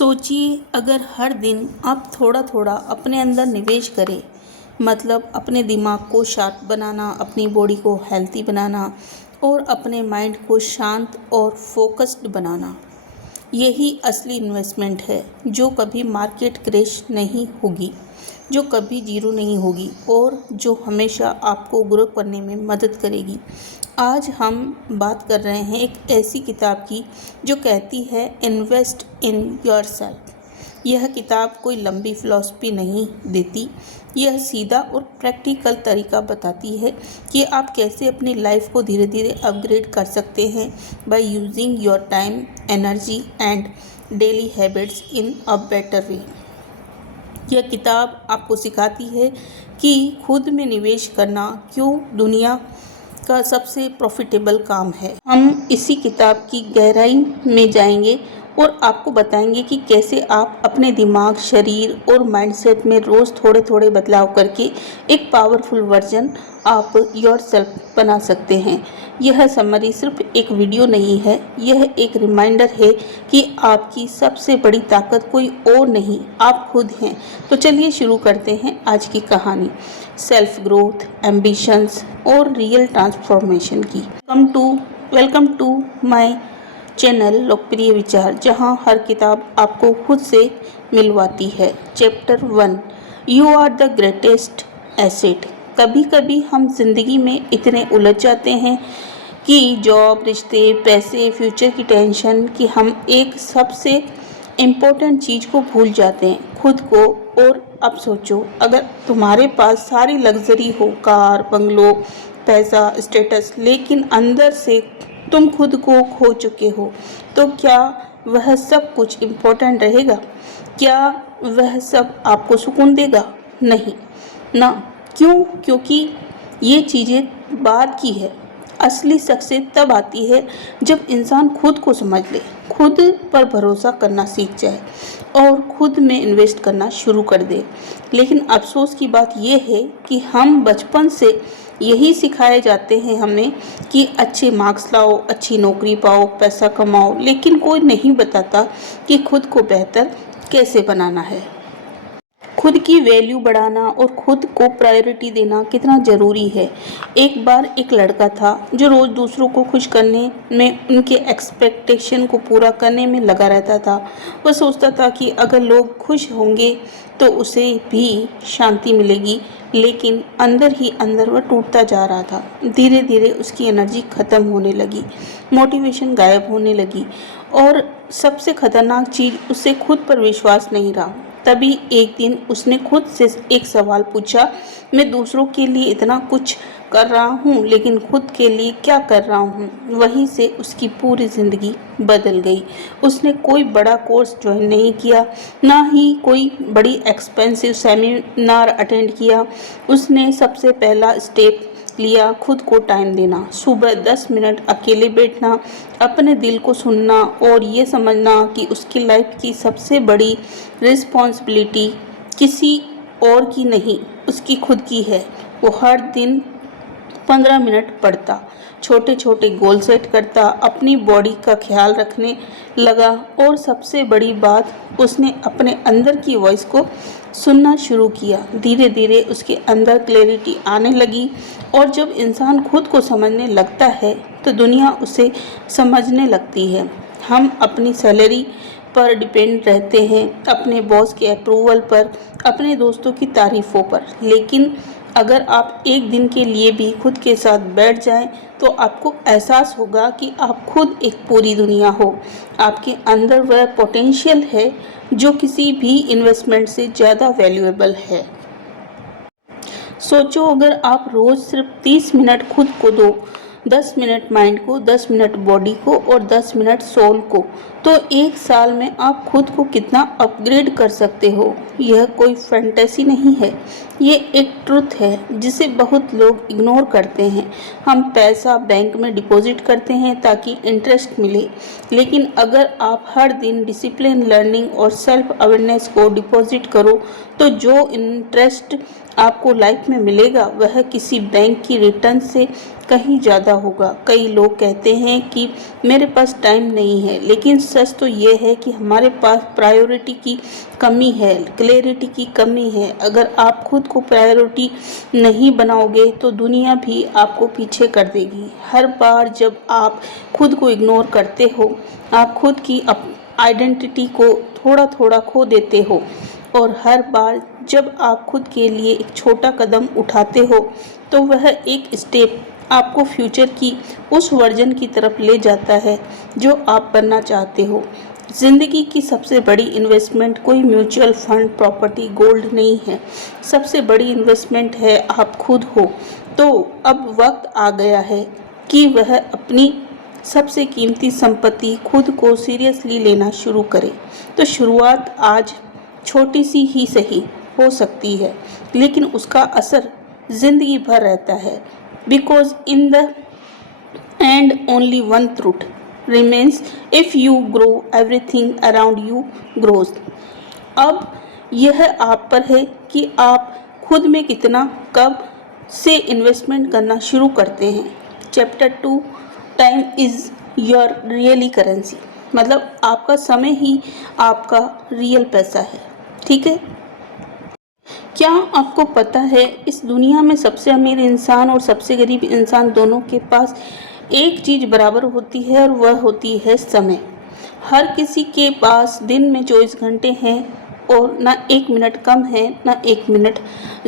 सोचिए अगर हर दिन आप थोड़ा थोड़ा अपने अंदर निवेश करें। मतलब अपने दिमाग को शार्प बनाना, अपनी बॉडी को हेल्थी बनाना और अपने माइंड को शांत और फोकस्ड बनाना। यही असली इन्वेस्टमेंट है जो कभी मार्केट क्रैश नहीं होगी, जो कभी जीरो नहीं होगी और जो हमेशा आपको ग्रो करने में मदद करेगी। आज हम बात कर रहे हैं एक ऐसी किताब की जो कहती है इन्वेस्ट इन योरसेल्फ। यह किताब कोई लंबी फिलॉसफी नहीं देती, यह सीधा और प्रैक्टिकल तरीका बताती है कि आप कैसे अपनी लाइफ को धीरे धीरे अपग्रेड कर सकते हैं by using your time, energy and daily habits in a better way. यह किताब आपको सिखाती है कि खुद में निवेश करना क्यों दुनिया का सबसे प्रॉफिटेबल काम है। हम इसी किताब की गहराई में जाएंगे और आपको बताएंगे कि कैसे आप अपने दिमाग, शरीर और माइंडसेट में रोज़ थोड़े थोड़े बदलाव करके एक पावरफुल वर्जन आप योरसेल्फ बना सकते हैं। यह समरी सिर्फ एक वीडियो नहीं है, यह एक रिमाइंडर है कि आपकी सबसे बड़ी ताकत कोई और नहीं, आप खुद हैं। तो चलिए शुरू करते हैं आज की कहानी सेल्फ ग्रोथ, एम्बिशंस और रियल ट्रांसफॉर्मेशन की। वेलकम टू माय चैनल लोकप्रिय विचार, जहां हर किताब आपको खुद से मिलवाती है। Chapter 1, you are the greatest asset. कभी कभी हम जिंदगी में इतने उलझ जाते हैं कि जॉब, रिश्ते, पैसे, फ्यूचर की टेंशन कि हम एक सबसे इम्पोर्टेंट चीज़ को भूल जाते हैं, खुद को। और अब सोचो, अगर तुम्हारे पास सारी लग्जरी हो, कार, बंगलो, पैसा, स्टेटस, लेकिन अंदर से तुम खुद को खो चुके हो, तो क्या वह सब कुछ इम्पोर्टेंट रहेगा? क्या वह सब आपको सुकून देगा? नहीं ना। क्यों? क्योंकि ये चीज़ें बाद की है। असली सक्सेस तब आती है जब इंसान खुद को समझ ले, खुद पर भरोसा करना सीख जाए और खुद में इन्वेस्ट करना शुरू कर दे। लेकिन अफसोस की बात यह है कि हम बचपन से यही सिखाए जाते हैं हमें कि अच्छे मार्क्स लाओ, अच्छी नौकरी पाओ, पैसा कमाओ, लेकिन कोई नहीं बताता कि खुद को बेहतर कैसे बनाना है। खुद की वैल्यू बढ़ाना और खुद को प्रायोरिटी देना कितना ज़रूरी है। एक बार एक लड़का था जो रोज़ दूसरों को खुश करने में, उनके एक्सपेक्टेशन को पूरा करने में लगा रहता था। वह सोचता था कि अगर लोग खुश होंगे तो उसे भी शांति मिलेगी, लेकिन अंदर ही अंदर वह टूटता जा रहा था। धीरे धीरे उसकी एनर्जी ख़त्म होने लगी, मोटिवेशन गायब होने लगी और सबसे खतरनाक चीज़, उससे खुद पर विश्वास नहीं रहा। तभी एक दिन उसने खुद से एक सवाल पूछा, मैं दूसरों के लिए इतना कुछ कर रहा हूँ, लेकिन खुद के लिए क्या कर रहा हूँ? वहीं से उसकी पूरी ज़िंदगी बदल गई। उसने कोई बड़ा कोर्स ज्वाइन नहीं किया, ना ही कोई बड़ी एक्सपेंसिव सेमिनार अटेंड किया। उसने सबसे पहला स्टेप लिया, खुद को टाइम देना। सुबह 10 मिनट अकेले बैठना, अपने दिल को सुनना और ये समझना कि उसकी लाइफ की सबसे बड़ी रिस्पॉन्सिबिलिटी किसी और की नहीं, उसकी खुद की है। वो हर दिन 15 मिनट पढ़ता, छोटे छोटे गोल सेट करता, अपनी बॉडी का ख्याल रखने लगा और सबसे बड़ी बात, उसने अपने अंदर की वॉइस को सुनना शुरू किया। धीरे धीरे उसके अंदर क्लैरिटी आने लगी और जब इंसान खुद को समझने लगता है तो दुनिया उसे समझने लगती है। हम अपनी सैलरी पर डिपेंड रहते हैं, अपने बॉस के अप्रूवल पर, अपने दोस्तों की तारीफ़ों पर, लेकिन अगर आप एक दिन के लिए भी खुद के साथ बैठ जाएं तो आपको एहसास होगा कि आप खुद एक पूरी दुनिया हो। आपके अंदर वह पोटेंशियल है जो किसी भी इन्वेस्टमेंट से ज़्यादा वैल्यूएबल है। सोचो, अगर आप रोज़ सिर्फ 30 मिनट खुद को दो, 10 मिनट माइंड को, 10 मिनट बॉडी को और 10 मिनट सोल को, तो एक साल में आप खुद को कितना अपग्रेड कर सकते हो। यह कोई फैंटेसी नहीं है, ये एक ट्रुथ है जिसे बहुत लोग इग्नोर करते हैं। हम पैसा बैंक में डिपॉजिट करते हैं ताकि इंटरेस्ट मिले, लेकिन अगर आप हर दिन डिसिप्लिन, लर्निंग और सेल्फ अवेयरनेस को डिपॉजिट करो तो जो इंटरेस्ट आपको लाइफ में मिलेगा वह किसी बैंक की रिटर्न से कहीं ज़्यादा होगा। कई लोग कहते हैं कि मेरे पास टाइम नहीं है, लेकिन सच तो ये है कि हमारे पास प्रायोरिटी की कमी है, क्लैरिटी की कमी है। अगर आप खुद को प्रायोरिटी नहीं बनाओगे तो दुनिया भी आपको पीछे कर देगी। हर बार जब आप खुद को इग्नोर करते हो, आप खुद की आइडेंटिटी को थोड़ा थोड़ा खो देते हो, और हर बार जब आप खुद के लिए एक छोटा कदम उठाते हो तो वह एक स्टेप आपको फ्यूचर की उस वर्जन की तरफ ले जाता है जो आप बनना चाहते हो। ज़िंदगी की सबसे बड़ी इन्वेस्टमेंट कोई म्यूचुअल फंड, प्रॉपर्टी, गोल्ड नहीं है। सबसे बड़ी इन्वेस्टमेंट है आप खुद हो। तो अब वक्त आ गया है कि वह अपनी सबसे कीमती संपत्ति खुद को सीरियसली लेना शुरू करे। तो शुरुआत आज छोटी सी ही सही हो सकती है, लेकिन उसका असर जिंदगी भर रहता है। Because in the end only one truth remains, if you grow everything around you grows. अब यह आप पर है कि आप खुद में कितना, कब से इन्वेस्टमेंट करना शुरू करते हैं। Chapter 2, time is your really currency. मतलब आपका समय ही आपका रियल पैसा है। ठीक है। क्या आपको पता है इस दुनिया में सबसे अमीर इंसान और सबसे गरीब इंसान दोनों के पास एक चीज़ बराबर होती है, और वह होती है समय। हर किसी के पास दिन में 24 घंटे हैं, और ना 1 मिनट कम है ना 1 मिनट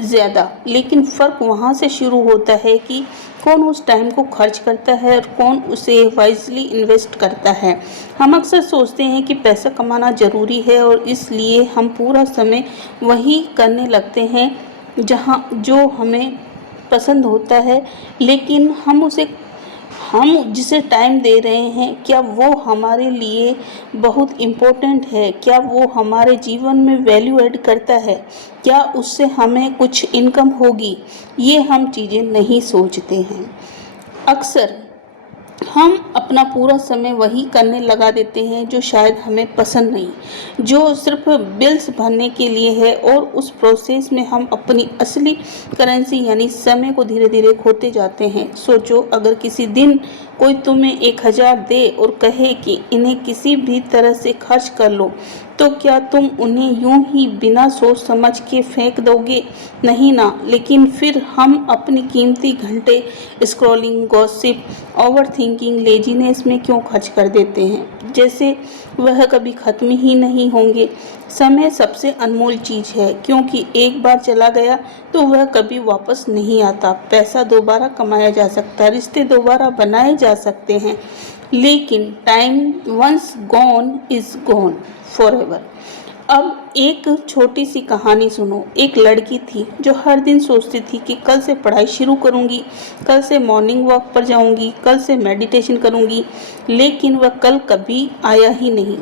ज़्यादा। लेकिन फ़र्क वहाँ से शुरू होता है कि कौन उस टाइम को खर्च करता है और कौन उसे वाइजली इन्वेस्ट करता है। हम अक्सर सोचते हैं कि पैसा कमाना ज़रूरी है, और इसलिए हम पूरा समय वही करने लगते हैं जहाँ जो हमें पसंद होता है। लेकिन हम जिसे टाइम दे रहे हैं, क्या वो हमारे लिए बहुत इम्पोर्टेंट है? क्या वो हमारे जीवन में वैल्यू ऐड करता है? क्या उससे हमें कुछ इनकम होगी? ये हम चीज़ें नहीं सोचते हैं। अक्सर हम अपना पूरा समय वही करने लगा देते हैं जो शायद हमें पसंद नहीं, जो सिर्फ बिल्स भरने के लिए है, और उस प्रोसेस में हम अपनी असली करेंसी यानी समय को धीरे धीरे खोते जाते हैं। सोचो, अगर किसी दिन कोई तुम्हें 1000 दे और कहे कि इन्हें किसी भी तरह से खर्च कर लो, तो क्या तुम उन्हें यूं ही बिना सोच समझ के फेंक दोगे? नहीं ना। लेकिन फिर हम अपनी कीमती घंटे scrolling, gossip, over thinking, laziness में क्यों खर्च कर देते हैं, जैसे वह कभी ख़त्म ही नहीं होंगे। समय सबसे अनमोल चीज़ है, क्योंकि एक बार चला गया तो वह कभी वापस नहीं आता। पैसा दोबारा कमाया जा सकता है, रिश्ते दोबारा बनाए जा सकते हैं, लेकिन time once gone is gone forever. अब एक छोटी सी कहानी सुनो। एक लड़की थी जो हर दिन सोचती थी कि कल से पढ़ाई शुरू करूंगी, कल से मॉर्निंग वॉक पर जाऊंगी, कल से मेडिटेशन करूंगी, लेकिन वह कल कभी आया ही नहीं।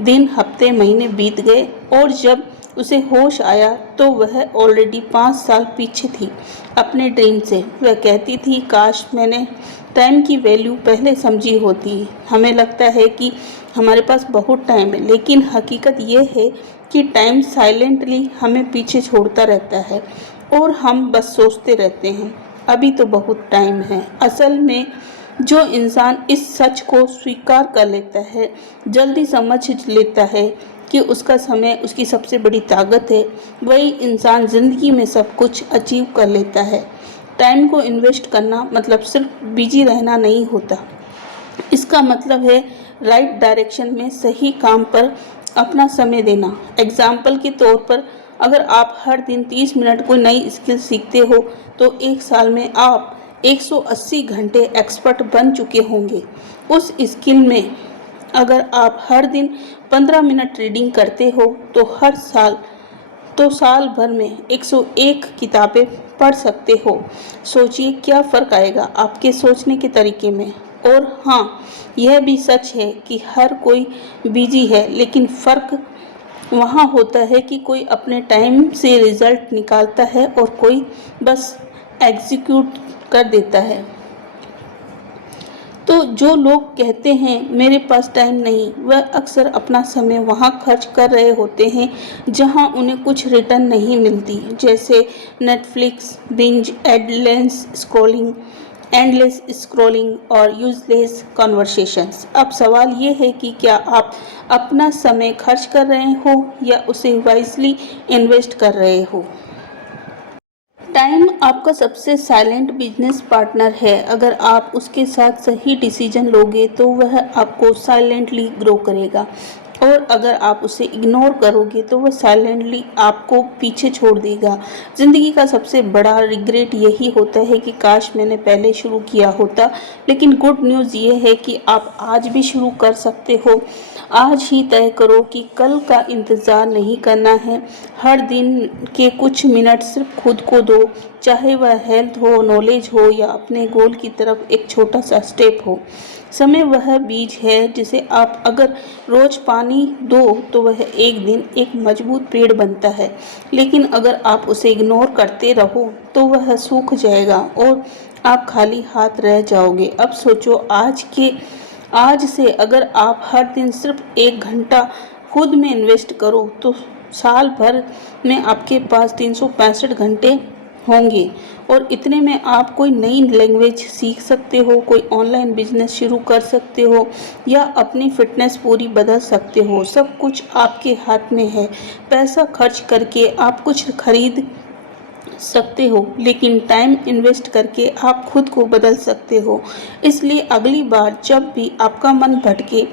दिन, हफ्ते, महीने बीत गए, और जब उसे होश आया तो वह ऑलरेडी 5 साल पीछे थी अपने ड्रीम से। वह कहती थी, काश मैंने टाइम की वैल्यू पहले समझी होती। हमें लगता है कि हमारे पास बहुत टाइम है, लेकिन हकीकत यह है कि टाइम साइलेंटली हमें पीछे छोड़ता रहता है, और हम बस सोचते रहते हैं अभी तो बहुत टाइम है। असल में जो इंसान इस सच को स्वीकार कर लेता है, जल्दी समझ लेता है कि उसका समय उसकी सबसे बड़ी ताकत है, वही इंसान ज़िंदगी में सब कुछ अचीव कर लेता है। टाइम को इन्वेस्ट करना मतलब सिर्फ बिजी रहना नहीं होता। इसका मतलब है राइट डायरेक्शन में सही काम पर अपना समय देना। एग्जाम्पल के तौर पर, अगर आप हर दिन 30 मिनट कोई नई स्किल सीखते हो तो 1 साल में आप 180 घंटे एक्सपर्ट बन चुके होंगे उस स्किल में। अगर आप हर दिन 15 मिनट रीडिंग करते हो तो साल भर में 101 किताबें पढ़ सकते हो। सोचिए क्या फ़र्क आएगा आपके सोचने के तरीके में। और हाँ, यह भी सच है कि हर कोई बिजी है, लेकिन फ़र्क वहाँ होता है कि कोई अपने टाइम से रिज़ल्ट निकालता है और कोई बस एग्जीक्यूट कर देता है। तो जो लोग कहते हैं मेरे पास टाइम नहीं, वह अक्सर अपना समय वहाँ खर्च कर रहे होते हैं जहाँ उन्हें कुछ रिटर्न नहीं मिलती, जैसे Netflix, binge, endless scrolling, endless scrolling और यूजलेस कॉन्वर्सेशंस। अब सवाल ये है कि क्या आप अपना समय खर्च कर रहे हो या उसे वाइजली इन्वेस्ट कर रहे हो। टाइम आपका सबसे साइलेंट बिजनेस पार्टनर है। अगर आप उसके साथ सही डिसीजन लोगे तो वह आपको साइलेंटली ग्रो करेगा, और अगर आप उसे इग्नोर करोगे तो वह साइलेंटली आपको पीछे छोड़ देगा। ज़िंदगी का सबसे बड़ा रिग्रेट यही होता है कि काश मैंने पहले शुरू किया होता। लेकिन गुड न्यूज़ ये है कि आप आज भी शुरू कर सकते हो। आज ही तय करो कि कल का इंतज़ार नहीं करना है। हर दिन के कुछ मिनट सिर्फ खुद को दो, चाहे वह हेल्थ हो, नॉलेज हो या अपने गोल की तरफ एक छोटा सा स्टेप हो। समय वह बीज है जिसे आप अगर रोज पानी दो तो वह एक दिन एक मजबूत पेड़ बनता है, लेकिन अगर आप उसे इग्नोर करते रहो तो वह सूख जाएगा और आप खाली हाथ रह जाओगे। अब सोचो, आज से अगर आप हर दिन सिर्फ 1 घंटा खुद में इन्वेस्ट करो तो साल भर में आपके पास 365 घंटे होंगे, और इतने में आप कोई नई लैंग्वेज सीख सकते हो, कोई ऑनलाइन बिजनेस शुरू कर सकते हो या अपनी फिटनेस पूरी बदल सकते हो। सब कुछ आपके हाथ में है। पैसा खर्च करके आप कुछ खरीद सकते हो, लेकिन टाइम इन्वेस्ट करके आप खुद को बदल सकते हो। इसलिए अगली बार जब भी आपका मन भटके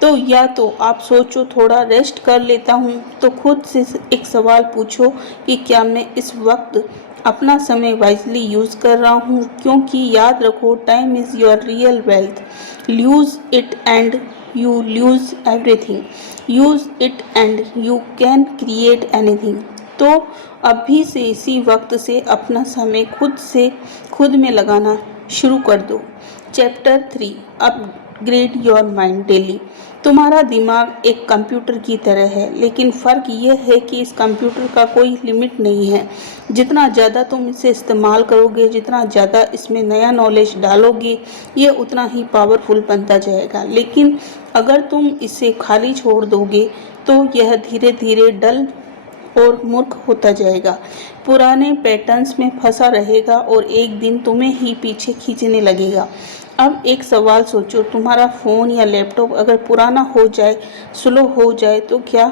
तो या तो आप सोचो थोड़ा रेस्ट कर लेता हूँ, तो खुद से एक सवाल पूछो कि क्या मैं इस वक्त अपना समय वाइजली यूज़ कर रहा हूँ। क्योंकि याद रखो, time is your real wealth. Use it and you lose everything. Use it and you can create anything. तो अभी से इसी वक्त से अपना समय खुद में लगाना शुरू कर दो। Chapter 3, upgrade your mind daily. तुम्हारा दिमाग एक कंप्यूटर की तरह है, लेकिन फ़र्क यह है कि इस कंप्यूटर का कोई लिमिट नहीं है। जितना ज़्यादा तुम इसे इस्तेमाल करोगे, जितना ज़्यादा इसमें नया नॉलेज डालोगे, ये उतना ही पावरफुल बनता जाएगा। लेकिन अगर तुम इसे खाली छोड़ दोगे तो यह धीरे धीरे डल और मूर्ख होता जाएगा, पुराने पैटर्न्स में फंसा रहेगा और एक दिन तुम्हें ही पीछे खींचने लगेगा। अब एक सवाल सोचो, तुम्हारा फ़ोन या लैपटॉप अगर पुराना हो जाए, स्लो हो जाए तो क्या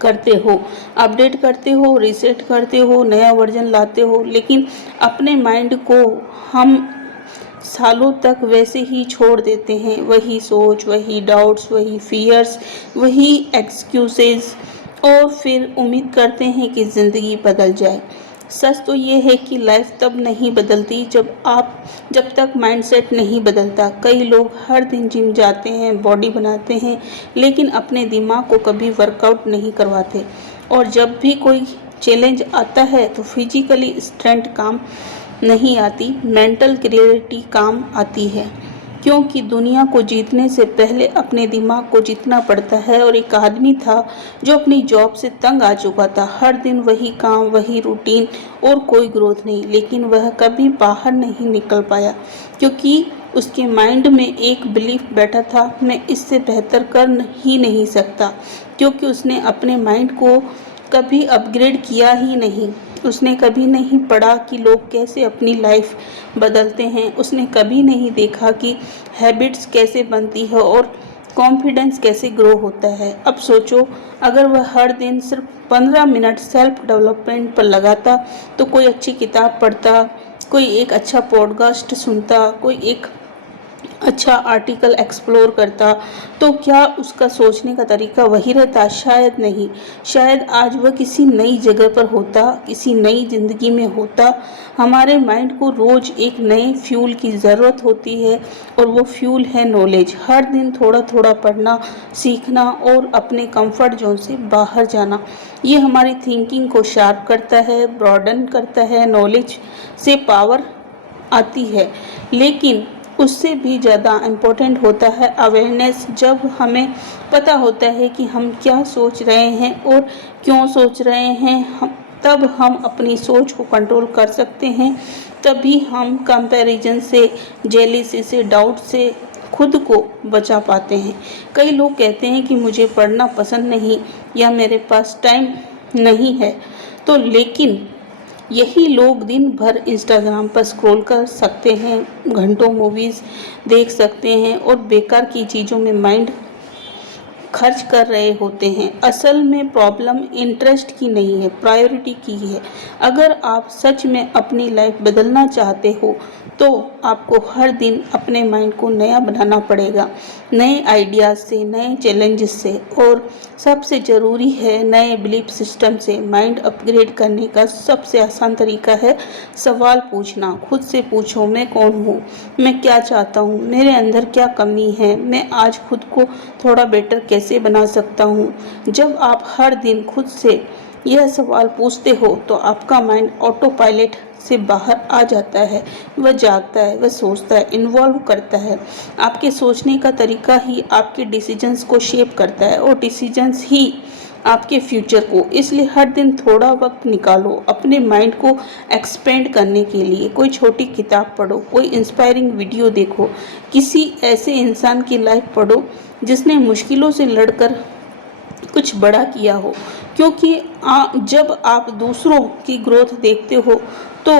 करते हो? अपडेट करते हो, रीसेट करते हो, नया वर्जन लाते हो। लेकिन अपने माइंड को हम सालों तक वैसे ही छोड़ देते हैं। वही सोच, वही डाउट्स, वही फियर्स, वही एक्सक्यूजेज, और फिर उम्मीद करते हैं कि ज़िंदगी बदल जाए। सच तो ये है कि लाइफ तब नहीं बदलती जब तक माइंडसेट नहीं बदलता। कई लोग हर दिन जिम जाते हैं, बॉडी बनाते हैं, लेकिन अपने दिमाग को कभी वर्कआउट नहीं करवाते। और जब भी कोई चैलेंज आता है तो फिजिकली स्ट्रेंथ काम नहीं आती, मेंटल क्लियरिटी काम आती है। क्योंकि दुनिया को जीतने से पहले अपने दिमाग को जीतना पड़ता है। और एक आदमी था जो अपनी जॉब से तंग आ चुका था। हर दिन वही काम, वही रूटीन और कोई ग्रोथ नहीं। लेकिन वह कभी बाहर नहीं निकल पाया, क्योंकि उसके माइंड में एक बिलीफ बैठा था, मैं इससे बेहतर कर ही नहीं सकता। क्योंकि उसने अपने माइंड को कभी अपग्रेड किया ही नहीं। उसने कभी नहीं पढ़ा कि लोग कैसे अपनी लाइफ बदलते हैं। उसने कभी नहीं देखा कि हैबिट्स कैसे बनती है और कॉन्फिडेंस कैसे ग्रो होता है। अब सोचो, अगर वह हर दिन सिर्फ 15 मिनट सेल्फ डेवलपमेंट पर लगाता, तो कोई अच्छी किताब पढ़ता, कोई एक अच्छा पॉडकास्ट सुनता, कोई एक अच्छा आर्टिकल एक्सप्लोर करता, तो क्या उसका सोचने का तरीका वही रहता? शायद नहीं। शायद आज वह किसी नई जगह पर होता, किसी नई ज़िंदगी में होता। हमारे माइंड को रोज़ एक नए फ्यूल की ज़रूरत होती है, और वो फ्यूल है नॉलेज। हर दिन थोड़ा थोड़ा पढ़ना, सीखना और अपने कंफर्ट जोन से बाहर जाना। ये हमारी थिंकिंग को शार्प करता है, ब्रॉडन करता है। नॉलेज से पावर आती है, लेकिन उससे भी ज़्यादा इम्पोर्टेंट होता है अवेयरनेस। जब हमें पता होता है कि हम क्या सोच रहे हैं और क्यों सोच रहे हैं, तब हम अपनी सोच को कंट्रोल कर सकते हैं। तभी हम कंपैरिजन से, जेलिसी से, डाउट से खुद को बचा पाते हैं। कई लोग कहते हैं कि मुझे पढ़ना पसंद नहीं या मेरे पास टाइम नहीं है, तो लेकिन यही लोग दिन भर इंस्टाग्राम पर स्क्रॉल कर सकते हैं, घंटों मूवीज़ देख सकते हैं और बेकार की चीज़ों में माइंड खर्च कर रहे होते हैं। असल में प्रॉब्लम इंटरेस्ट की नहीं है, प्रायोरिटी की है। अगर आप सच में अपनी लाइफ बदलना चाहते हो तो आपको हर दिन अपने माइंड को नया बनाना पड़ेगा, नए आइडियाज़ से, नए चैलेंजेस से, और सबसे ज़रूरी है नए बिलीफ सिस्टम से। माइंड अपग्रेड करने का सबसे आसान तरीका है सवाल पूछना। खुद से पूछो, मैं कौन हूँ, मैं क्या चाहता हूँ, मेरे अंदर क्या कमी है, मैं आज खुद को थोड़ा बेटर कैसे बना सकता हूँ। जब आप हर दिन खुद से यह सवाल पूछते हो तो आपका माइंड ऑटो पायलट से बाहर आ जाता है। वह जागता है, वह सोचता है, इन्वॉल्व करता है। आपके सोचने का तरीका ही आपके डिसीजंस को शेप करता है और डिसीजंस ही आपके फ्यूचर को। इसलिए हर दिन थोड़ा वक्त निकालो अपने माइंड को एक्सपेंड करने के लिए। कोई छोटी किताब पढ़ो, कोई इंस्पायरिंग वीडियो देखो, किसी ऐसे इंसान की लाइफ पढ़ो जिसने मुश्किलों से लड़कर कुछ बड़ा किया हो। क्योंकि जब आप दूसरों की ग्रोथ देखते हो तो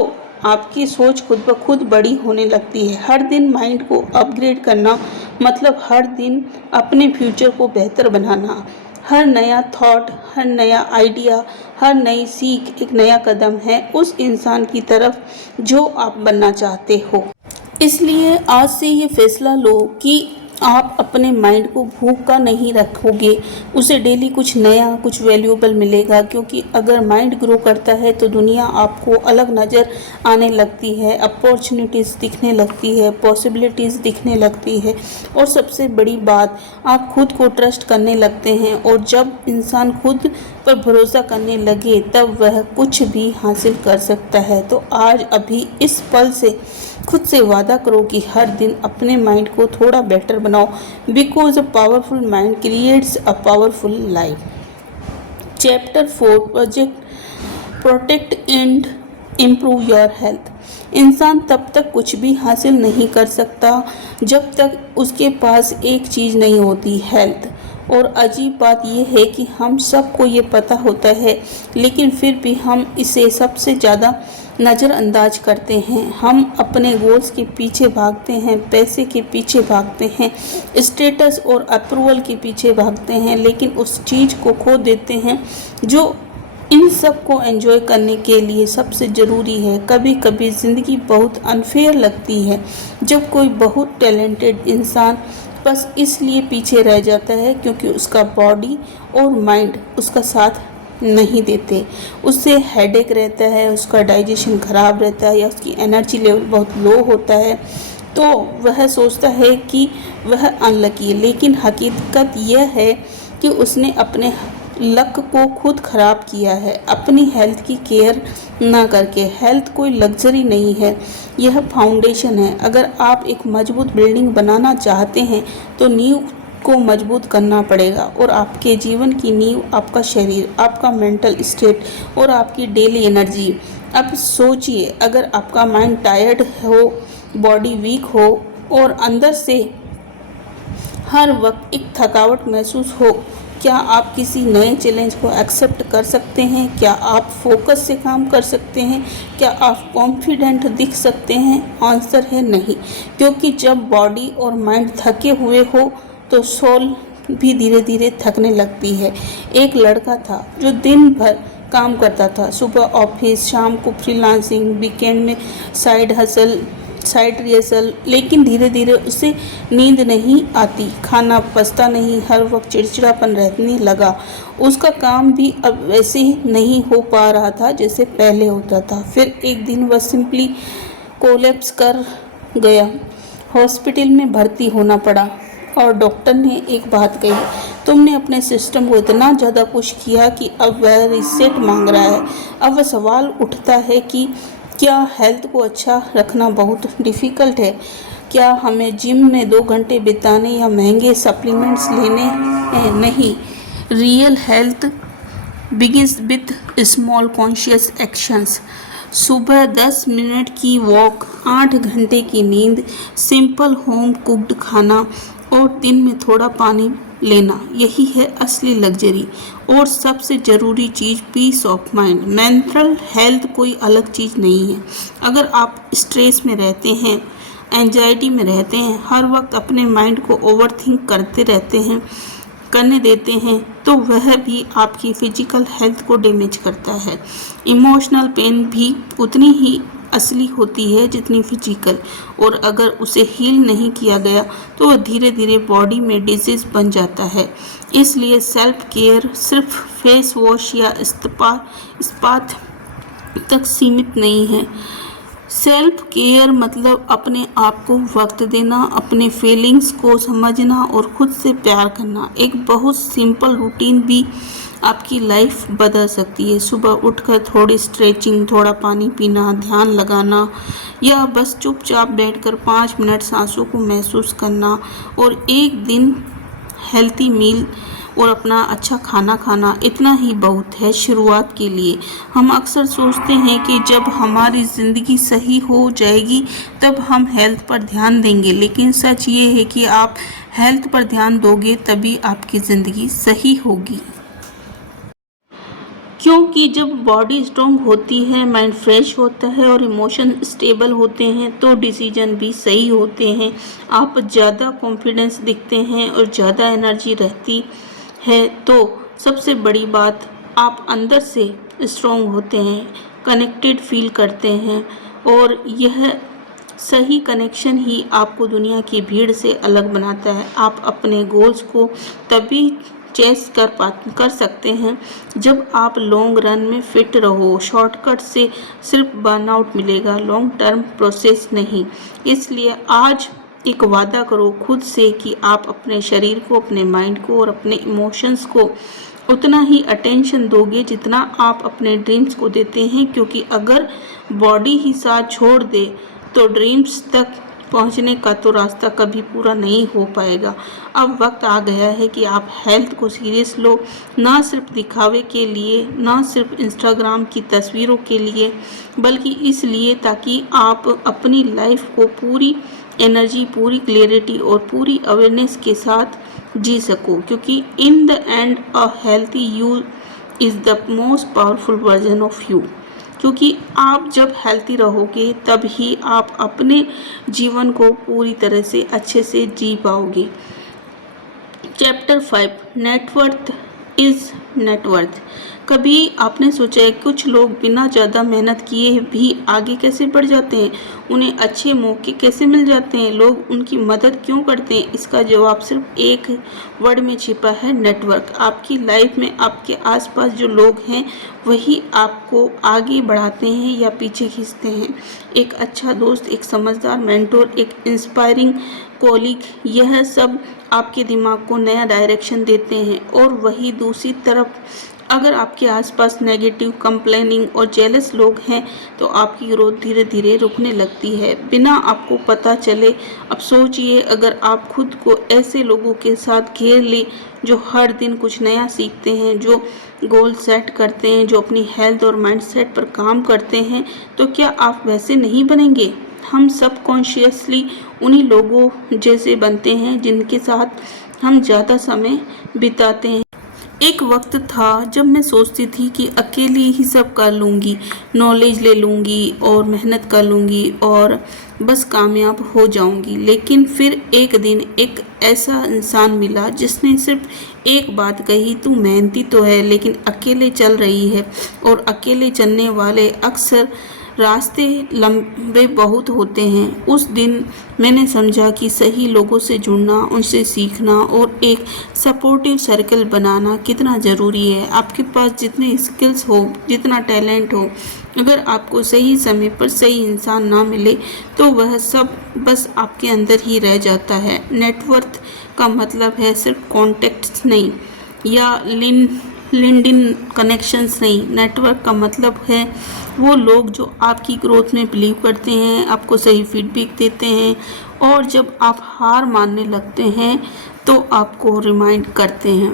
आपकी सोच खुद ब खुद बड़ी होने लगती है। हर दिन माइंड को अपग्रेड करना मतलब हर दिन अपने फ्यूचर को बेहतर बनाना। हर नया थॉट, हर नया आइडिया, हर नई सीख एक नया कदम है उस इंसान की तरफ जो आप बनना चाहते हो। इसलिए आज से ये फैसला लो कि आप अपने माइंड को भूखा नहीं रखोगे, उसे डेली कुछ नया, कुछ वैल्यूएबल मिलेगा। क्योंकि अगर माइंड ग्रो करता है तो दुनिया आपको अलग नज़र आने लगती है, अपॉर्चुनिटीज़ दिखने लगती है, पॉसिबिलिटीज़ दिखने लगती है, और सबसे बड़ी बात, आप खुद को ट्रस्ट करने लगते हैं। और जब इंसान खुद पर भरोसा करने लगे तब वह कुछ भी हासिल कर सकता है। तो आज अभी इस पल से खुद से वादा करो कि हर दिन अपने माइंड को थोड़ा बेटर बनाओ, because a powerful mind creates a powerful life. Chapter 4, protect and improve your health. इंसान तब तक कुछ भी हासिल नहीं कर सकता जब तक उसके पास एक चीज़ नहीं होती, हेल्थ। और अजीब बात यह है कि हम सबको ये पता होता है लेकिन फिर भी हम इसे सबसे ज़्यादा नज़रअंदाज करते हैं। हम अपने गोल्स के पीछे भागते हैं, पैसे के पीछे भागते हैं, स्टेटस और अप्रूवल के पीछे भागते हैं, लेकिन उस चीज़ को खो देते हैं जो इन सब को एंजॉय करने के लिए सबसे ज़रूरी है। कभी कभी ज़िंदगी बहुत अनफेयर लगती है जब कोई बहुत टैलेंटेड इंसान बस इसलिए पीछे रह जाता है क्योंकि उसका बॉडी और माइंड उसका साथ नहीं देते। उससे हेडेक रहता है, उसका डाइजेशन ख़राब रहता है या उसकी एनर्जी लेवल बहुत लो होता है, तो वह सोचता है कि वह अनलकी है। लेकिन हकीकत यह है कि उसने अपने लक को खुद ख़राब किया है अपनी हेल्थ की केयर ना करके। हेल्थ कोई लग्जरी नहीं है, यह फाउंडेशन है। अगर आप एक मजबूत बिल्डिंग बनाना चाहते हैं तो नींव को मजबूत करना पड़ेगा, और आपके जीवन की नींव आपका शरीर, आपका मेंटल स्टेट और आपकी डेली एनर्जी। अब सोचिए, अगर आपका माइंड टायर्ड हो, बॉडी वीक हो और अंदर से हर वक्त एक थकावट महसूस हो, क्या आप किसी नए चैलेंज को एक्सेप्ट कर सकते हैं? क्या आप फोकस से काम कर सकते हैं? क्या आप कॉन्फिडेंट दिख सकते हैं? आंसर है नहीं, क्योंकि जब बॉडी और माइंड थके हुए हो तो सोल भी धीरे धीरे थकने लगती है। एक लड़का था जो दिन भर काम करता था, सुबह ऑफिस, शाम को फ्रीलांसिंग, वीकेंड में साइड हसल, साइड रिहर्सल, लेकिन धीरे धीरे उसे नींद नहीं आती, खाना पचता नहीं, हर वक्त चिड़चिड़ापन रहने लगा। उसका काम भी अब वैसे ही नहीं हो पा रहा था जैसे पहले होता था। फिर एक दिन वह सिंपली कोलैप्स कर गया। हॉस्पिटल में भर्ती होना पड़ा और डॉक्टर ने एक बात कही, तुमने अपने सिस्टम को इतना ज़्यादा पुश किया कि अब वह रीसेट मांग रहा है। अब वह सवाल उठता है कि क्या हेल्थ को अच्छा रखना बहुत डिफ़िकल्ट है? क्या हमें जिम में 2 घंटे बिताने या महंगे सप्लीमेंट्स लेने हैं? नहीं, real health begins with small conscious actions. सुबह 10 मिनट की वॉक, 8 घंटे की नींद, सिंपल होम कुक्ड खाना और दिन में थोड़ा पानी लेना, यही है असली लग्जरी। और सबसे ज़रूरी चीज़ peace of mind. Mental health कोई अलग चीज़ नहीं है। अगर आप स्ट्रेस में रहते हैं, एंजाइटी में रहते हैं, हर वक्त अपने माइंड को ओवरथिंक करते रहते हैं, करने देते हैं, तो वह भी आपकी फिजिकल हेल्थ को डैमेज करता है। इमोशनल पेन भी उतनी ही असली होती है जितनी फिजिकल, और अगर उसे हील नहीं किया गया तो वह धीरे धीरे बॉडी में डिजीज बन जाता है। इसलिए सेल्फ केयर सिर्फ फेस वॉश या इस्पात तक सीमित नहीं है। सेल्फ केयर मतलब अपने आप को वक्त देना, अपने फीलिंग्स को समझना और खुद से प्यार करना। एक बहुत सिंपल रूटीन भी आपकी लाइफ बदल सकती है। सुबह उठकर थोड़ी स्ट्रेचिंग, थोड़ा पानी पीना, ध्यान लगाना, या बस चुपचाप बैठकर 5 मिनट सांसों को महसूस करना, और एक दिन हेल्थी मील और अपना अच्छा खाना खाना, इतना ही बहुत है शुरुआत के लिए। हम अक्सर सोचते हैं कि जब हमारी ज़िंदगी सही हो जाएगी तब हम हेल्थ पर ध्यान देंगे, लेकिन सच ये है कि आप हेल्थ पर ध्यान दोगे तभी आपकी ज़िंदगी सही होगी। क्योंकि जब बॉडी स्ट्रांग होती है, माइंड फ्रेश होता है और इमोशन स्टेबल होते हैं तो डिसीजन भी सही होते हैं। आप ज़्यादा कॉन्फिडेंस दिखते हैं और ज़्यादा एनर्जी रहती है। तो सबसे बड़ी बात, आप अंदर से स्ट्रांग होते हैं, कनेक्टेड फील करते हैं, और यह सही कनेक्शन ही आपको दुनिया की भीड़ से अलग बनाता है। आप अपने गोल्स को तभी चेस कर सकते हैं जब आप लॉन्ग रन में फिट रहो। शॉर्टकट से सिर्फ बर्नआउट मिलेगा, लॉन्ग टर्म प्रोसेस नहीं। इसलिए आज एक वादा करो खुद से कि आप अपने शरीर को, अपने माइंड को और अपने इमोशंस को उतना ही अटेंशन दोगे जितना आप अपने ड्रीम्स को देते हैं, क्योंकि अगर बॉडी ही साथ छोड़ दे तो ड्रीम्स तक पहुंचने का तो रास्ता कभी पूरा नहीं हो पाएगा। अब वक्त आ गया है कि आप हेल्थ को सीरियस लो, ना सिर्फ दिखावे के लिए, ना सिर्फ इंस्टाग्राम की तस्वीरों के लिए, बल्कि इसलिए ताकि आप अपनी लाइफ को पूरी एनर्जी, पूरी क्लियरिटी और पूरी अवेयरनेस के साथ जी सको। क्योंकि in the end a healthy you is the most powerful version of you. क्योंकि आप जब हेल्थी रहोगे तब ही आप अपने जीवन को पूरी तरह से अच्छे से जी पाओगे। Chapter 5, net worth is net worth. कभी आपने सोचा है कुछ लोग बिना ज़्यादा मेहनत किए भी आगे कैसे बढ़ जाते हैं? उन्हें अच्छे मौके कैसे मिल जाते हैं? लोग उनकी मदद क्यों करते हैं? इसका जवाब सिर्फ एक वर्ड में छिपा है, नेटवर्क। आपकी लाइफ में आपके आसपास जो लोग हैं वही आपको आगे बढ़ाते हैं या पीछे खींचते हैं। एक अच्छा दोस्त, एक समझदार मेंटोर, एक इंस्पायरिंग कॉलीग, यह सब आपके दिमाग को नया डायरेक्शन देते हैं। और वही दूसरी तरफ अगर आपके आसपास नेगेटिव, कंप्लेनिंग और जेलस लोग हैं तो आपकी ग्रोथ धीरे धीरे रुकने लगती है बिना आपको पता चले। अब सोचिए, अगर आप खुद को ऐसे लोगों के साथ घेर ले जो हर दिन कुछ नया सीखते हैं, जो गोल सेट करते हैं, जो अपनी हेल्थ और माइंडसेट पर काम करते हैं, तो क्या आप वैसे नहीं बनेंगे? हम सब कॉन्शियसली उन्हीं लोगों जैसे बनते हैं जिनके साथ हम ज़्यादा समय बिताते हैं। एक वक्त था जब मैं सोचती थी कि अकेली ही सब कर लूँगी, नॉलेज ले लूँगी और मेहनत कर लूँगी और बस कामयाब हो जाऊँगी। लेकिन फिर एक दिन एक ऐसा इंसान मिला जिसने सिर्फ एक बात कही, तू मेहनती तो है लेकिन अकेले चल रही है, और अकेले चलने वाले अक्सर रास्ते लंबे बहुत होते हैं। उस दिन मैंने समझा कि सही लोगों से जुड़ना, उनसे सीखना और एक सपोर्टिव सर्कल बनाना कितना ज़रूरी है। आपके पास जितने स्किल्स हो, जितना टैलेंट हो, अगर आपको सही समय पर सही इंसान ना मिले तो वह सब बस आपके अंदर ही रह जाता है। नेटवर्थ का मतलब है सिर्फ कॉन्टेक्ट्स नहीं या लिंक्डइन कनेक्शंस नहीं। नेटवर्क का मतलब है वो लोग जो आपकी ग्रोथ में बिलीव करते हैं, आपको सही फीडबैक देते हैं, और जब आप हार मानने लगते हैं तो आपको रिमाइंड करते हैं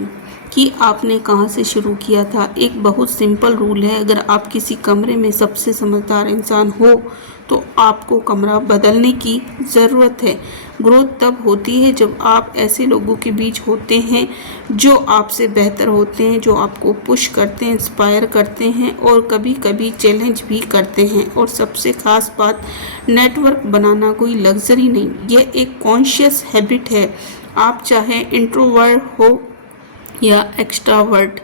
कि आपने कहाँ से शुरू किया था। एक बहुत सिंपल रूल है, अगर आप किसी कमरे में सबसे समझदार इंसान हो तो आपको कमरा बदलने की ज़रूरत है। ग्रोथ तब होती है जब आप ऐसे लोगों के बीच होते हैं जो आपसे बेहतर होते हैं, जो आपको पुश करते हैं, इंस्पायर करते हैं और कभी कभी चैलेंज भी करते हैं। और सबसे ख़ास बात, नेटवर्क बनाना कोई लग्जरी नहीं, यह एक कॉन्शियस हैबिट है। आप चाहे इंट्रोवर्ट हो या एक्स्ट्रावर्ट,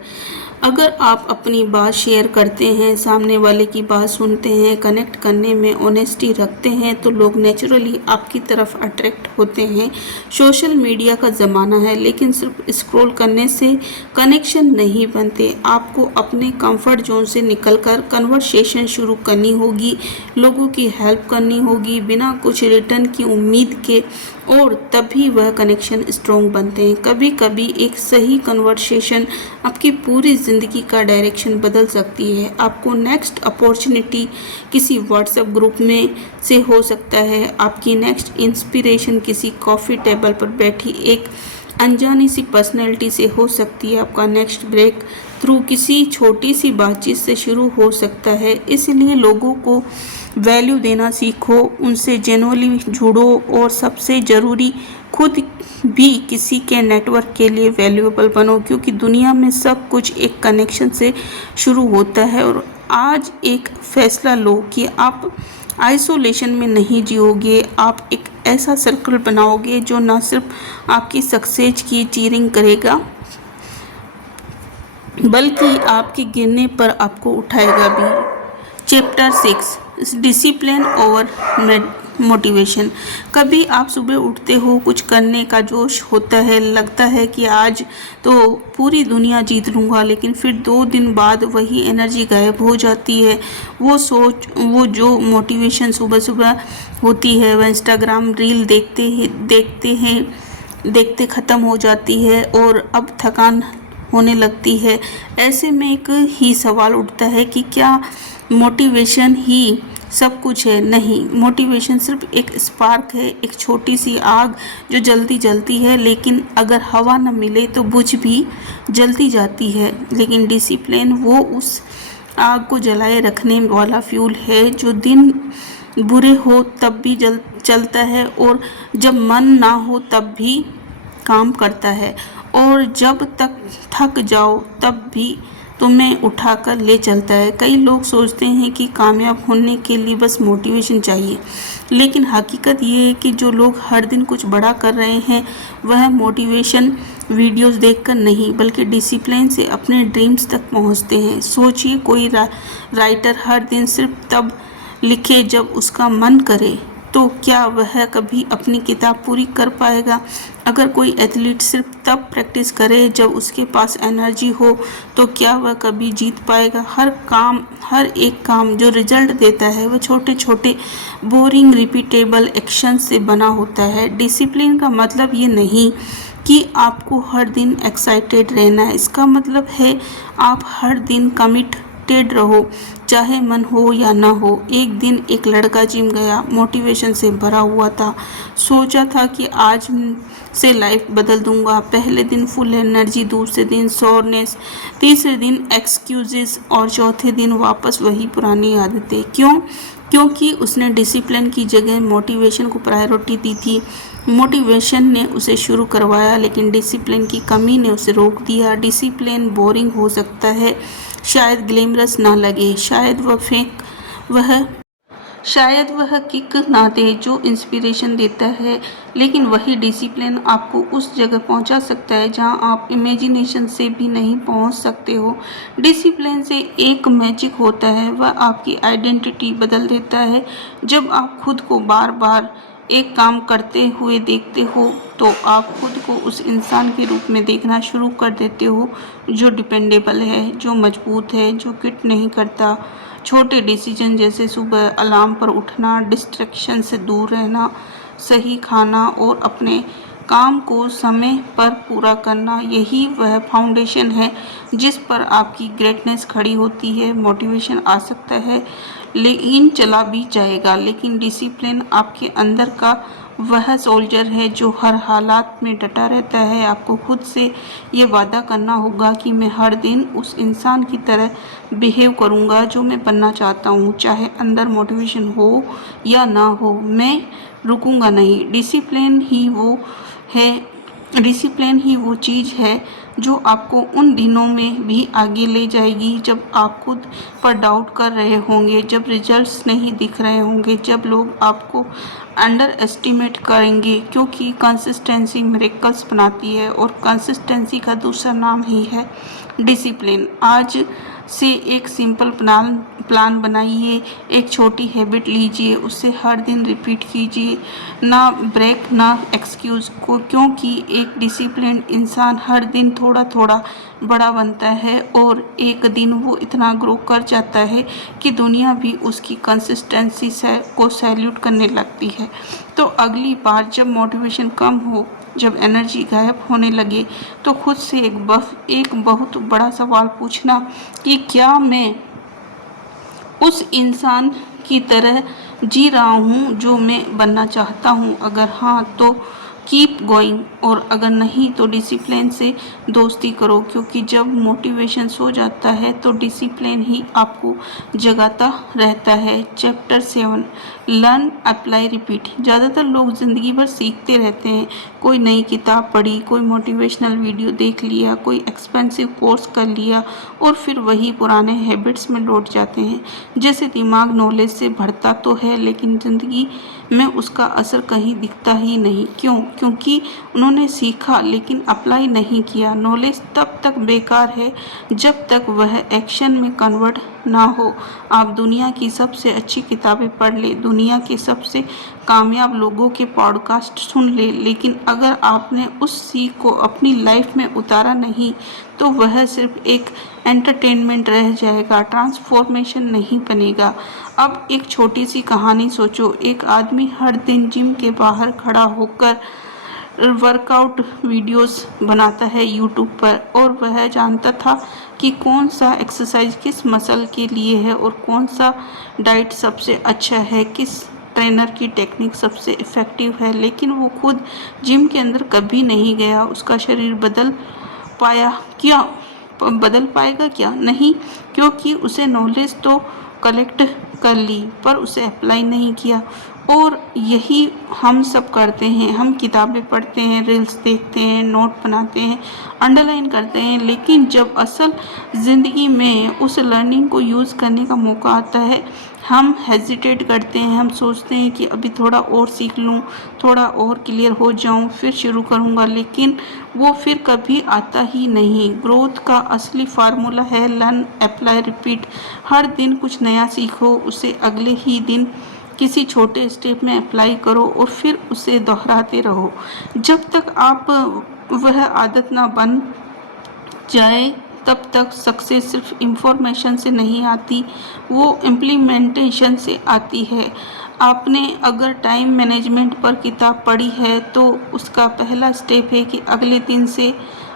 अगर आप अपनी बात शेयर करते हैं, सामने वाले की बात सुनते हैं, कनेक्ट करने में ऑनेस्टी रखते हैं तो लोग नेचुरली आपकी तरफ अट्रैक्ट होते हैं। सोशल मीडिया का ज़माना है, लेकिन सिर्फ स्क्रॉल करने से कनेक्शन नहीं बनते। आपको अपने कंफर्ट जोन से निकलकर कन्वर्सेशन शुरू करनी होगी, लोगों की हेल्प करनी होगी बिना कुछ रिटर्न की उम्मीद के, और तभी वह कनेक्शन स्ट्रॉन्ग बनते हैं। कभी कभी एक सही कन्वर्सेशन आपकी पूरी ज़िंदगी का डायरेक्शन बदल सकती है। आपको नेक्स्ट अपॉर्चुनिटी किसी व्हाट्सएप ग्रुप में से हो सकता है, आपकी नेक्स्ट इंस्पिरेशन किसी कॉफ़ी टेबल पर बैठी एक अनजानी सी पर्सनैलिटी से हो सकती है, आपका नेक्स्ट ब्रेक थ्रू किसी छोटी सी बातचीत से शुरू हो सकता है। इसलिए लोगों को वैल्यू देना सीखो, उनसे जेन्युइनली जुड़ो और सबसे ज़रूरी खुद भी किसी के नेटवर्क के लिए वैल्यूएबल बनो, क्योंकि दुनिया में सब कुछ एक कनेक्शन से शुरू होता है। और आज एक फैसला लो कि आप आइसोलेशन में नहीं जियोगे, आप एक ऐसा सर्कल बनाओगे जो ना सिर्फ आपकी सक्सेस की चीयरिंग करेगा बल्कि आपके गिरने पर आपको उठाएगा भी। Chapter 6, discipline over motivation. कभी आप सुबह उठते हो, कुछ करने का जोश होता है, लगता है कि आज तो पूरी दुनिया जीत लूँगा, लेकिन फिर 2 दिन बाद वही एनर्जी गायब हो जाती है। वो जो मोटिवेशन सुबह सुबह होती है वह इंस्टाग्राम रील देखते ख़त्म हो जाती है और अब थकान होने लगती है। ऐसे में एक ही सवाल उठता है कि क्या मोटिवेशन ही सब कुछ है? नहीं, मोटिवेशन सिर्फ एक स्पार्क है, एक छोटी सी आग जो जल्दी जलती है, लेकिन अगर हवा न मिले तो बुझ भी जल्दी जाती है। लेकिन डिसिप्लिन वो उस आग को जलाए रखने वाला फ्यूल है जो दिन बुरे हो तब भी चलता है, और जब मन ना हो तब भी काम करता है, और जब तक थक जाओ तब भी तुम्हें उठाकर ले चलता है। कई लोग सोचते हैं कि कामयाब होने के लिए बस मोटिवेशन चाहिए, लेकिन हकीकत ये है कि जो लोग हर दिन कुछ बड़ा कर रहे हैं वह मोटिवेशन वीडियोस देखकर नहीं बल्कि डिसिप्लिन से अपने ड्रीम्स तक पहुंचते हैं। सोचिए, कोई राइटर हर दिन सिर्फ तब लिखे जब उसका मन करे, तो क्या वह कभी अपनी किताब पूरी कर पाएगा? अगर कोई एथलीट सिर्फ तब प्रैक्टिस करे जब उसके पास एनर्जी हो, तो क्या वह कभी जीत पाएगा? हर एक काम जो रिजल्ट देता है वह छोटे छोटे बोरिंग रिपीटेबल एक्शन से बना होता है। डिसिप्लिन का मतलब ये नहीं कि आपको हर दिन एक्साइटेड रहना है, इसका मतलब है आप हर दिन कमिटेड रहो, चाहे मन हो या ना हो। एक दिन एक लड़का जिम गया, मोटिवेशन से भरा हुआ था, सोचा था कि आज से लाइफ बदल दूंगा। पहले दिन फुल एनर्जी, दूसरे दिन सोरनेस, तीसरे दिन एक्सक्यूजेस और चौथे दिन वापस वही पुरानी आदतें। क्यों? क्योंकि उसने डिसिप्लिन की जगह मोटिवेशन को प्रायोरिटी दी थी। मोटिवेशन ने उसे शुरू करवाया, लेकिन डिसिप्लिन की कमी ने उसे रोक दिया। डिसिप्लिन बोरिंग हो सकता है, शायद ग्लैमरस ना लगे, शायद वह किक ना दे जो इंस्पिरेशन देता है, लेकिन वही डिसिप्लिन आपको उस जगह पहुंचा सकता है जहां आप इमेजिनेशन से भी नहीं पहुंच सकते हो। डिसिप्लिन से एक मैजिक होता है, वह आपकी आइडेंटिटी बदल देता है। जब आप खुद को बार बार एक काम करते हुए देखते हो तो आप खुद को उस इंसान के रूप में देखना शुरू कर देते हो जो डिपेंडेबल है, जो मजबूत है, जो क्विट नहीं करता। छोटे डिसीजन जैसे सुबह अलार्म पर उठना, डिस्ट्रैक्शन से दूर रहना, सही खाना और अपने काम को समय पर पूरा करना, यही वह फाउंडेशन है जिस पर आपकी ग्रेटनेस खड़ी होती है। मोटिवेशन आ सकता है लेकिन चला भी जाएगा, लेकिन डिसिप्लिन आपके अंदर का वह सोल्जर है जो हर हालात में डटा रहता है। आपको खुद से ये वादा करना होगा कि मैं हर दिन उस इंसान की तरह बिहेव करूँगा जो मैं बनना चाहता हूँ, चाहे अंदर मोटिवेशन हो या ना हो, मैं रुकूंगा नहीं। डिसिप्लिन ही वो चीज़ है जो आपको उन दिनों में भी आगे ले जाएगी जब आप खुद पर डाउट कर रहे होंगे, जब रिजल्ट्स नहीं दिख रहे होंगे, जब लोग आपको अंडर एस्टिमेट करेंगे, क्योंकि कंसिस्टेंसी मिरेकल्स बनाती है और कंसिस्टेंसी का दूसरा नाम ही है डिसिप्लिन। आज से एक सिंपल प्लान बनाइए, एक छोटी हैबिट लीजिए, उसे हर दिन रिपीट कीजिए, ना ब्रेक ना एक्सक्यूज़ को, क्योंकि एक डिसिप्लिन इंसान हर दिन थोड़ा थोड़ा बड़ा बनता है और एक दिन वो इतना ग्रो कर जाता है कि दुनिया भी उसकी कंसिस्टेंसी को सैल्यूट करने लगती है। तो अगली बार जब मोटिवेशन कम हो, जब एनर्जी गायब होने लगे, तो खुद से एक बहुत बड़ा सवाल पूछना कि क्या मैं उस इंसान की तरह जी रहा हूँ जो मैं बनना चाहता हूँ। अगर हाँ तो कीप गोइंग, और अगर नहीं तो डिसिप्लिन से दोस्ती करो, क्योंकि जब मोटिवेशन सो जाता है तो डिसिप्लिन ही आपको जगाता रहता है। Chapter 7, learn apply repeat. ज़्यादातर लोग ज़िंदगी भर सीखते रहते हैं। कोई नई किताब पढ़ी, कोई मोटिवेशनल वीडियो देख लिया, कोई एक्सपेंसिव कोर्स कर लिया और फिर वही पुराने हैबिट्स में लौट जाते हैं। जैसे दिमाग नॉलेज से भरता तो है लेकिन ज़िंदगी में उसका असर कहीं दिखता ही नहीं। क्यों? क्योंकि उन्होंने सीखा लेकिन अप्लाई नहीं किया। नॉलेज तब तक बेकार है जब तक वह एक्शन में कन्वर्ट ना हो। आप दुनिया की सबसे अच्छी किताबें पढ़ ले, दुनिया के सबसे कामयाब लोगों के पॉडकास्ट सुन ले, लेकिन अगर आपने उस सीख को अपनी लाइफ में उतारा नहीं तो वह सिर्फ एक एंटरटेनमेंट रह जाएगा, ट्रांसफॉर्मेशन नहीं बनेगा। अब एक छोटी सी कहानी सोचो। एक आदमी हर दिन जिम के बाहर खड़ा होकर वर्कआउट वीडियोस बनाता है यूट्यूब पर, और वह जानता था कि कौन सा एक्सरसाइज किस मसल के लिए है और कौन सा डाइट सबसे अच्छा है, किस ट्रेनर की टेक्निक सबसे इफ़ेक्टिव है, लेकिन वो खुद जिम के अंदर कभी नहीं गया। उसका शरीर बदल पाएगा क्या? नहीं, क्योंकि उसे नॉलेज तो कलेक्ट कर ली पर उसे अप्लाई नहीं किया। और यही हम सब करते हैं। हम किताबें पढ़ते हैं, रील्स देखते हैं, नोट बनाते हैं, अंडरलाइन करते हैं, लेकिन जब असल ज़िंदगी में उस लर्निंग को यूज़ करने का मौका आता है हम हेजिटेट करते हैं। हम सोचते हैं कि अभी थोड़ा और सीख लूँ, थोड़ा और क्लियर हो जाऊँ, फिर शुरू करूँगा, लेकिन वो फिर कभी आता ही नहीं। ग्रोथ का असली फार्मूला है लर्न अप्लाई रिपीट। हर दिन कुछ नया सीखो, उसे अगले ही दिन किसी छोटे स्टेप में अप्लाई करो और फिर उसे दोहराते रहो जब तक आप वह आदत ना बन जाए। तब तक सक्सेस सिर्फ इंफॉर्मेशन से नहीं आती, वो इम्प्लीमेंटेशन से आती है। आपने अगर टाइम मैनेजमेंट पर किताब पढ़ी है तो उसका पहला स्टेप है कि अगले दिन से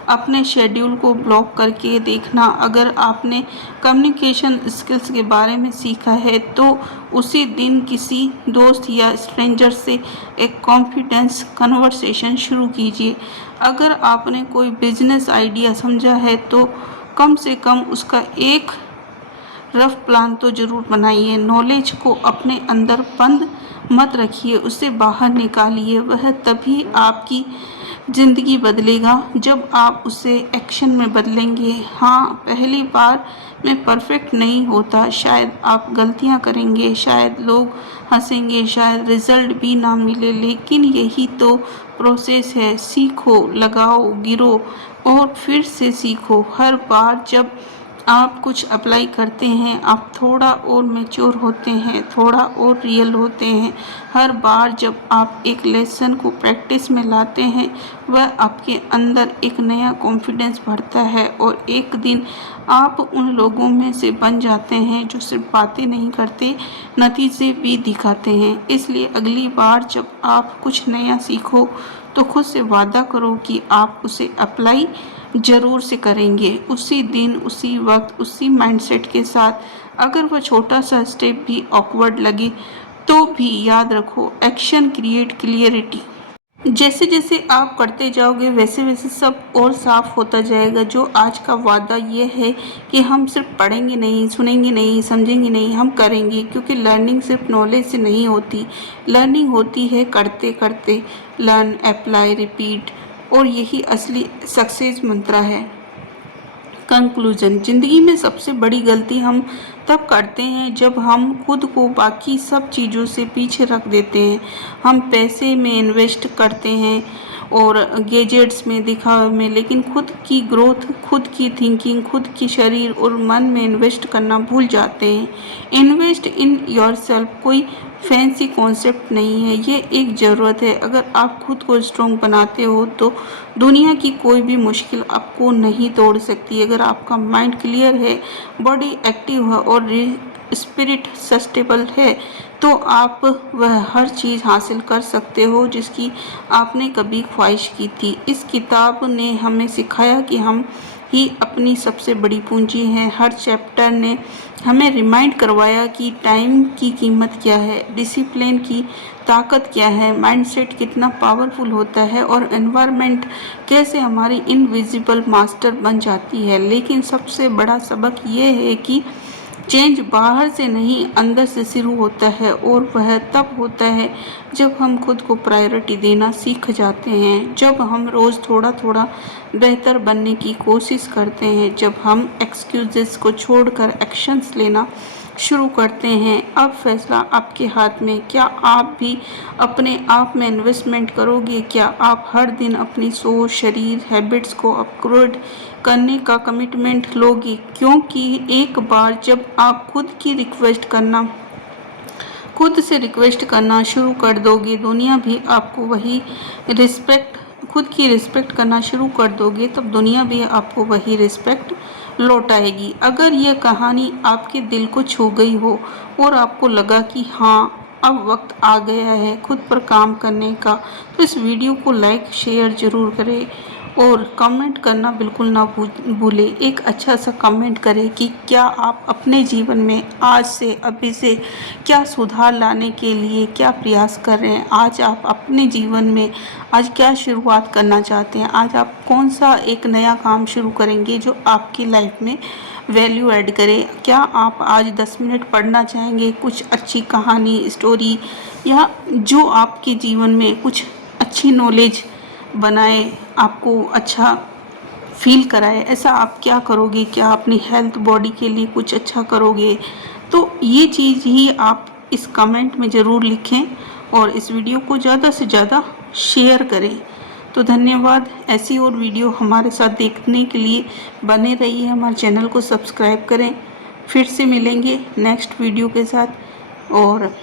अपने शेड्यूल को ब्लॉक करके देखना। अगर आपने कम्युनिकेशन स्किल्स के बारे में सीखा है तो उसी दिन किसी दोस्त या स्ट्रेंजर से एक कॉन्फिडेंस कन्वर्सेशन शुरू कीजिए। अगर आपने कोई बिजनेस आइडिया समझा है तो कम से कम उसका एक रफ प्लान तो ज़रूर बनाइए। नॉलेज को अपने अंदर बंद मत रखिए, उसे बाहर निकालिए। वह तभी आपकी ज़िंदगी बदलेगा जब आप उसे एक्शन में बदलेंगे। हाँ, पहली बार में परफेक्ट नहीं होता, शायद आप गलतियाँ करेंगे, शायद लोग हंसेंगे, शायद रिजल्ट भी ना मिले, लेकिन यही तो प्रोसेस है। सीखो, लगाओ, गिरो और फिर से सीखो। हर बार जब आप कुछ अप्लाई करते हैं आप थोड़ा और मैच्योर होते हैं, थोड़ा और रियल होते हैं। हर बार जब आप एक लेसन को प्रैक्टिस में लाते हैं वह आपके अंदर एक नया कॉन्फिडेंस भरता है और एक दिन आप उन लोगों में से बन जाते हैं जो सिर्फ बातें नहीं करते, नतीजे भी दिखाते हैं। इसलिए अगली बार जब आप कुछ नया सीखो तो खुद से वादा करो कि आप उसे अप्लाई ज़रूर से करेंगे, उसी दिन, उसी वक्त, उसी माइंडसेट के साथ। अगर वह छोटा सा स्टेप भी ऑकवर्ड लगे तो भी याद रखो, एक्शन क्रिएट क्लियरिटी। जैसे जैसे आप करते जाओगे वैसे वैसे सब और साफ होता जाएगा। जो आज का वादा ये है कि हम सिर्फ पढ़ेंगे नहीं, सुनेंगे नहीं, समझेंगे नहीं, हम करेंगे, क्योंकि लर्निंग सिर्फ नॉलेज से नहीं होती, लर्निंग होती है करते करते। लर्न, अप्लाई, रिपीट, और यही असली सक्सेस मंत्र है। कंक्लूजन, ज़िंदगी में सबसे बड़ी गलती हम तब करते हैं जब हम खुद को बाकी सब चीज़ों से पीछे रख देते हैं। हम पैसे में इन्वेस्ट करते हैं और गैजेट्स में, दिखावे में, लेकिन खुद की ग्रोथ, खुद की थिंकिंग, खुद की शरीर और मन में इन्वेस्ट करना भूल जाते हैं। इन्वेस्ट इन योरसेल्फ कोई फैंसी कॉन्सेप्ट नहीं है, ये एक ज़रूरत है। अगर आप खुद को स्ट्रॉन्ग बनाते हो तो दुनिया की कोई भी मुश्किल आपको नहीं तोड़ सकती। अगर आपका माइंड क्लियर है, बॉडी एक्टिव है और स्पिरिट सस्टेबल है तो आप वह हर चीज़ हासिल कर सकते हो जिसकी आपने कभी ख्वाहिश की थी। इस किताब ने हमें सिखाया कि हम ही अपनी सबसे बड़ी पूंजी हैं। हर चैप्टर ने हमें रिमाइंड करवाया कि टाइम की कीमत क्या है, डिसिप्लिन की ताकत क्या है, माइंडसेट कितना पावरफुल होता है और एनवायरनमेंट कैसे हमारी इनविजिबल मास्टर बन जाती है। लेकिन सबसे बड़ा सबक ये है कि चेंज बाहर से नहीं, अंदर से शुरू होता है, और वह तब होता है जब हम खुद को प्रायोरिटी देना सीख जाते हैं, जब हम रोज़ थोड़ा थोड़ा बेहतर बनने की कोशिश करते हैं, जब हम एक्सक्यूजेस को छोड़कर एक्शंस लेना शुरू करते हैं। अब फैसला आपके हाथ में। क्या आप भी अपने आप में इन्वेस्टमेंट करोगे? क्या आप हर दिन अपनी सोच, शरीर, हैबिट्स को अपग्रेड करने का कमिटमेंट लोगे? क्योंकि एक बार जब आप खुद से रिक्वेस्ट करना शुरू कर दोगे, दुनिया भी आपको खुद की रिस्पेक्ट करना शुरू कर दोगे, तब दुनिया भी आपको वही रिस्पेक्ट लौटाएगी। अगर यह कहानी आपके दिल को छू गई हो और आपको लगा कि हाँ, अब वक्त आ गया है खुद पर काम करने का, तो इस वीडियो को लाइक शेयर ज़रूर करें और कमेंट करना बिल्कुल ना भूलें। एक अच्छा सा कमेंट करें कि क्या आप अपने जीवन में आज से, अभी से क्या सुधार लाने के लिए क्या प्रयास कर रहे हैं। आज आप अपने जीवन में आज क्या शुरुआत करना चाहते हैं। आज आप कौन सा एक नया काम शुरू करेंगे जो आपकी लाइफ में वैल्यू ऐड करे। क्या आप आज 10 मिनट पढ़ना चाहेंगे, कुछ अच्छी कहानी, स्टोरी, या जो आपके जीवन में कुछ अच्छी नॉलेज बनाए, आपको अच्छा फील कराए। ऐसा आप क्या करोगे? क्या अपनी हेल्थ, बॉडी के लिए कुछ अच्छा करोगे? तो ये चीज़ ही आप इस कमेंट में ज़रूर लिखें और इस वीडियो को ज़्यादा से ज़्यादा शेयर करें। तो धन्यवाद। ऐसी और वीडियो हमारे साथ देखने के लिए बने रहिए, हमारे चैनल को सब्सक्राइब करें। फिर से मिलेंगे नेक्स्ट वीडियो के साथ, और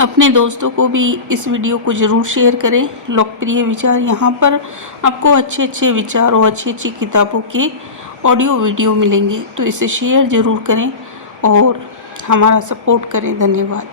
अपने दोस्तों को भी इस वीडियो को ज़रूर शेयर करें। लोकप्रिय विचार, यहाँ पर आपको अच्छे अच्छे विचार और अच्छी अच्छी किताबों के ऑडियो वीडियो मिलेंगे, तो इसे शेयर ज़रूर करें और हमारा सपोर्ट करें। धन्यवाद।